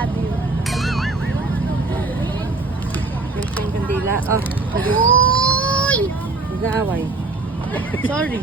love you. Yung kandila. Oh, sige. Uy! Nag-aaway. Sorry.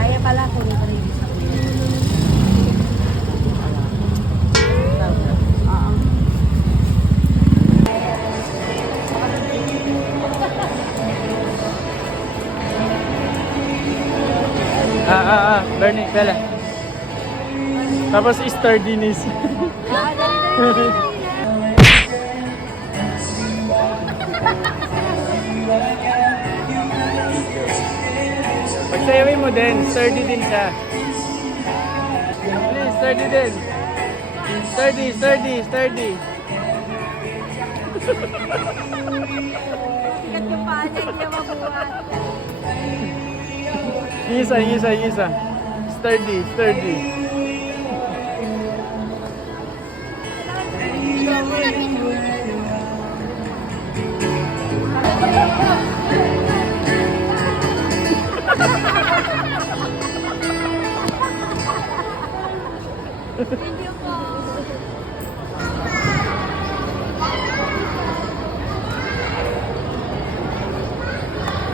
Kaya pala kung ito rin sa Bernie, Bella. Tapos sturdiness. Pagsayawin mo din, sturdy din siya. Please, sturdy din. Sturdy, sturdy, sturdy. Sikat yung paa niya, hindi niya mabuhat. Isa, isa, isa. Sturdy, sturdy.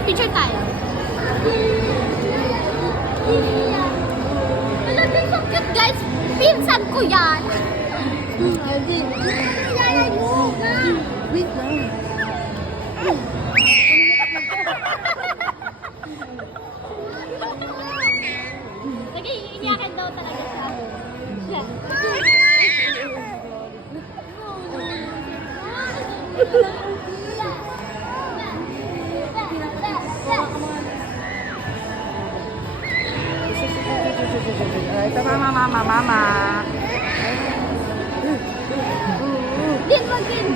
Picture tayo. Wala din so cute guys. Pinsan ko yan. Wait lang. Sige, iniyakin daw talaga siya. Ito mama, mama, mama. Din magin.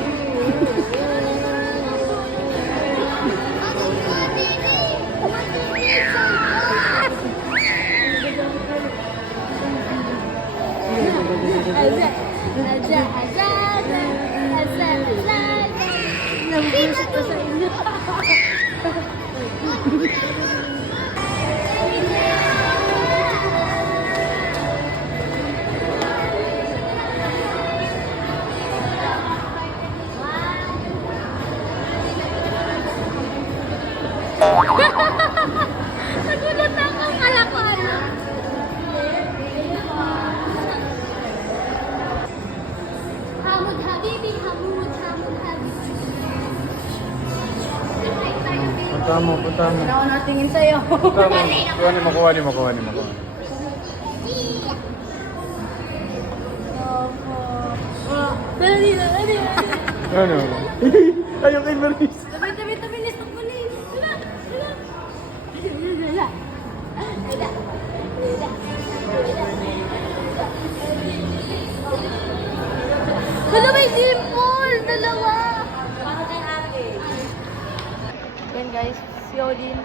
Nagulat ako, kala ko ano. Hamud Habibi, Hamud Habibi. Punta mo, punta mo. Ano na tingin sa'yo? Punta mo. Kuha ni, makuha ni. Dali na, dali na. Ano? Ayaw kay Bernice. Tabi, listo ko ni. Hala, may dimple! Dalawa! Para kay ate. Yan guys, si Odin.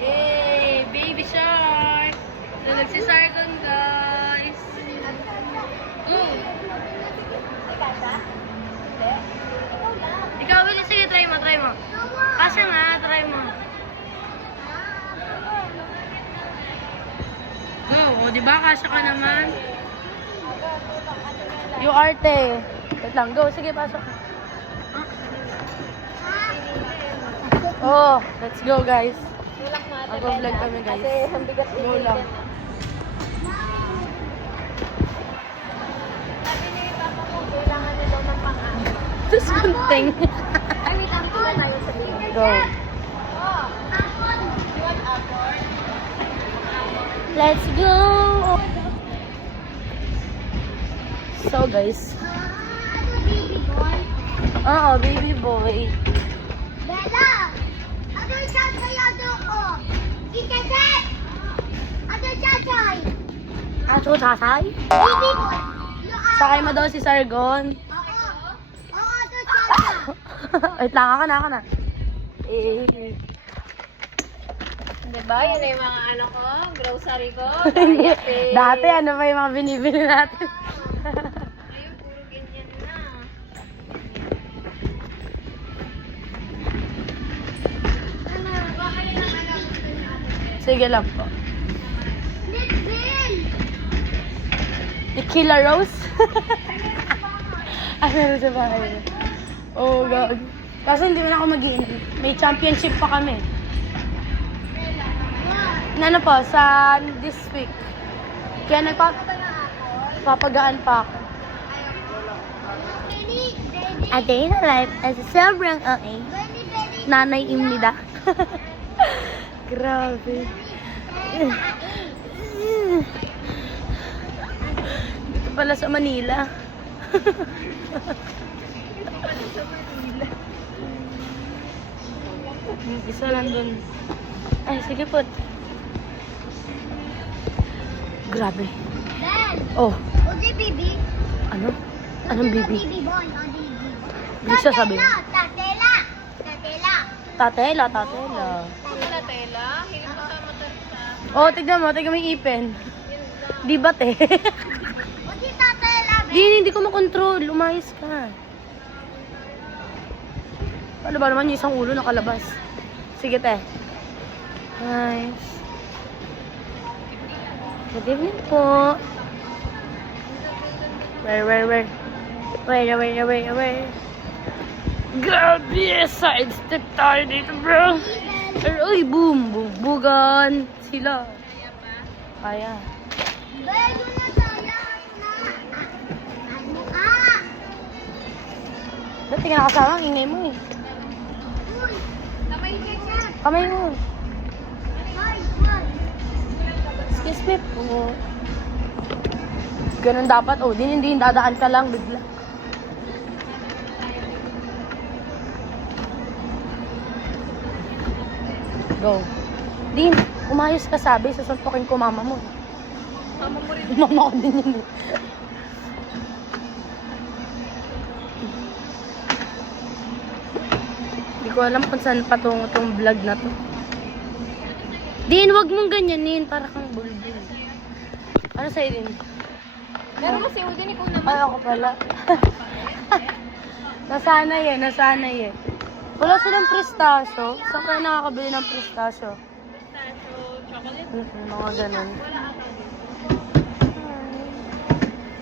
Yay! Baby shark! Lalag si Sargon, guys! Ikaw, Willie, sige, try mo. Kasya nga, try mo. Go, o, di ba? Kasya ka naman. Yung arte. Wait lang, go. Sige, pasok. Oh, let's go guys. Mag-vlog kami guys. Kasi ang bigat mo lang. Sabi ni Papa ko, kailangan niya daw ng pang-amin. Diyos kunting. Ay, wait lang, ito na tayo sa bilang. Go. Let's go! So guys. Baby boy. Oo, baby boy. Bella! Ano yung sasayado ko? Itaset! Ano yung sasay? Ato, sasay? Baby boy! Sakay mo daw si Sargon. Oo! Oo, ano yung sasay? Wait lang, ako na. Diba? Yun na yung mga ano ko, grocery ko. Dati ano ba yung mga binibili natin? Ayun, puro ganyan na. Sige lang po. Tequila Rose? Ay, meron sa bahay. Oh, God. Kaso hindi mo na ako mag-iinom. May championship pa kami. Na ano po, sa this week. Kaya nagpapagaan pa ako. A day in a life as a sobrang OA. Nanay Imnida. Grabe. Dito pala sa Manila. Isa lang dun. Ay, sige po. Grabe. Dad, Oh, Odi Bibi. ano? Anong bibi? Bibi Bon, Odi Bibi. Hindi siya sabi. Tatela. Tatela. Tatela, tatela. Tela, tela. Hilig ko sa matarita. Oh, tignan mo yung ipin. Di ba, te? Odi tatela. Hindi ko makontrol. Umayos ka. Ano ba naman yung isang ulo nakalabas? Sige, te. Nice. Good evening po. Where? Grabe! Sidestep tayo dito, bro. Uy, boom. Bugan. Sila. Kaya. Bago na tayo na. Ano ka? Ba't di ka nakasama? Ang ingay mo eh. Uy, kamay ka siya. Kamay mo. Hoy. Excuse me po. Ganun dapat. Oh, hindi dadaan ka lang bigla. Go. Din, umayos ka sabi. Susuntukin ko mama mo. Mama mo rin. Mama ko din yun eh. Hindi ko alam kung saan patungo tong vlog na to. Din, wag mong ganyanin. Para kang bulbul. Ano sa'yo din? Pero mas si Udin, ikaw naman. Ay, ako pala. Nasanay eh. Wala silang prestasyo. Saan kayo nakakabili ng prestasyo? Pistachio, chocolate. Mga ganun.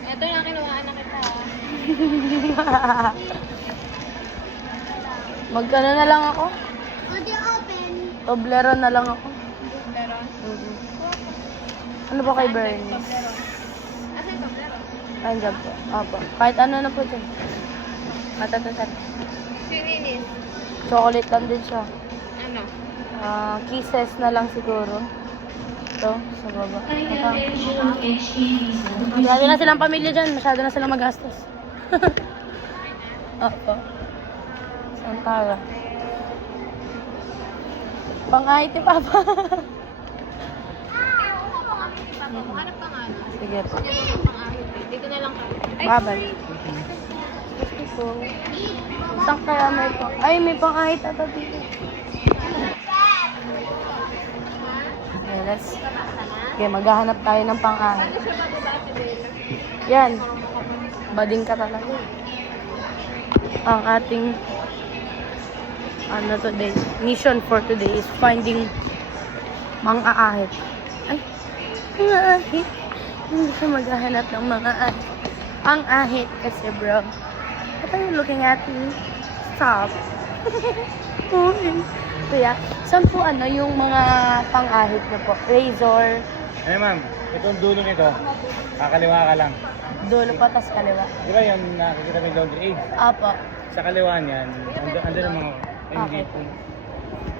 Ito yung kinuhaan na kita. Magkano na lang ako? Odi open. Toblerone na lang ako. Meron. Ano ba kay Bernie? Asa yung Toblerone? Andiyan po. Apo. Kahit ano na po dyan. Matatatat. Sininis. Chocolate lang din siya. Ano? Kisses na lang siguro. Ito, sa baba. Masyado na silang pamilya dyan. Masyado na silang magastos. Opo. Saan tayo? Pang-IT, Papa. Hanap ka nga. Sige po. Dito na lang ka. Babay. Ito. Saan kaya may pang... Ay, may pang-IT ata dito. Okay, let's... Okay, maghahanap tayo ng pang-ahit. Yan. Bading ka talaga eh. Ang ating today, mission for today is finding mang-aahit. Ay, mang-aahit. Hindi siya maghahanap ng mang-aahit. Pang-ahit kasi bro. What are you looking at me? Stop. Kuya, saan po yung mga pang-ahit na po? Razor, Eh ma'am, itong dulo nito, kakaliwa ka lang. dulo pa, tas kaliwa. Di ba yung nakikita mo yung laundry aid? Apo. Sa kaliwa niyan, ando ang mga hindi Okay. po.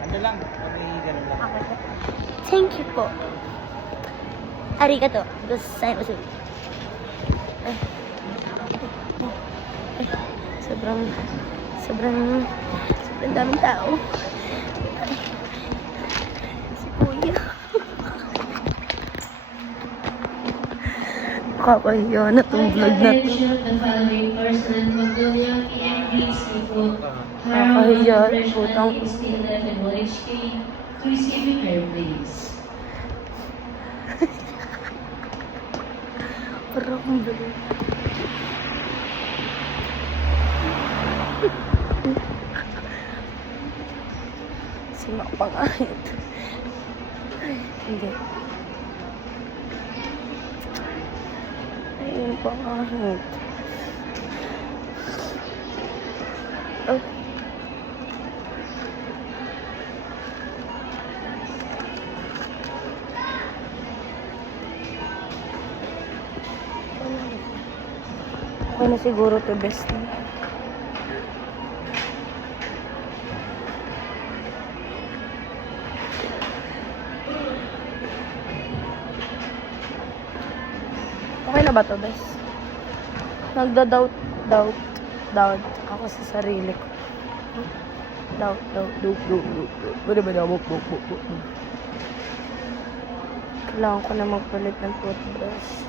Ando lang, pati ganun lang. Okay po. Thank you po. Arigato. Gozaimasu. Ay. Ay. Sobrang daming tao. Ay. Si Kuya. Kakahiya na tong vlog na to. Kakahiya Nakakahiya. Putang. Parang ang bilis. Sima pangahit. Hindi. Ayun pangahit. Oh. Okay na siguro to, best. Okay na ba to, best? Nagda-doubt ako sa sarili ko. Doubt. Kailangan ko na magpalit ng toothbrush.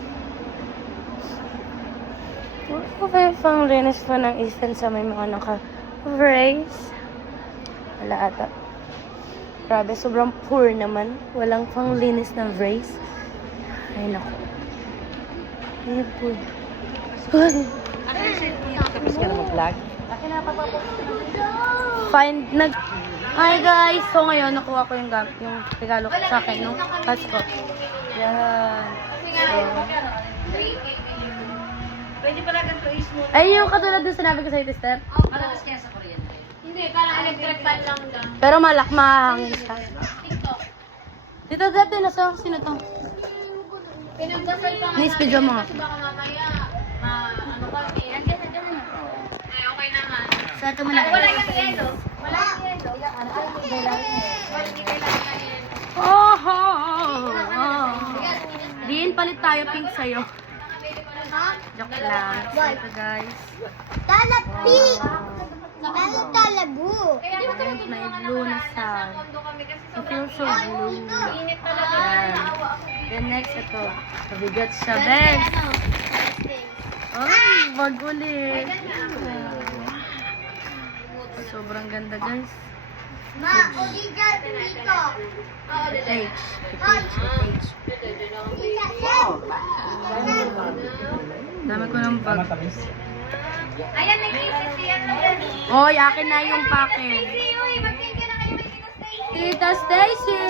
Okay, pang linis pa ng instant sa may mga naka-brace. Wala ata. Grabe, sobrang poor naman. Walang pang linis ng brace. Ay, naku. Ay, poor. Tapos ka na mag-vlog? Hi guys! So ngayon, nakuha ko yung regalo ko sa akin nung Pasko. Yan. Pwede pala ganito i-smooth. Ay, yung katulad dun sinabi ko sa'yo, Steph. Matatas kaya sa kuryente. Hindi, parang electric fan lang daw. Pero mahangin siya. Dito dati, sino to? Pinagdasal pa nga Miss, video mo. kasi baka mamaya, ano pa, nandiyan. Ay, okay naman. Sa ito mo na. Wala yung yelo. Wala yung yelo. Hindi kailangan yelo. Din, palit tayo pink sa'yo. Joke lang. So, ito guys. Talapi! Talabu! Pink na blue na sa. I feel so blue. Init talaga. Yan. Then next, ito. Mabigat siya, best. Ay, wag ulit. Sobrang ganda, guys. Ma, uli dyan dito. H. Dami ko ng bag. Ayan, may kisses siya. Oy, akin na yung packet. Uy, mag-thank you na kayo, may Tita Stacy. Tita Stacy!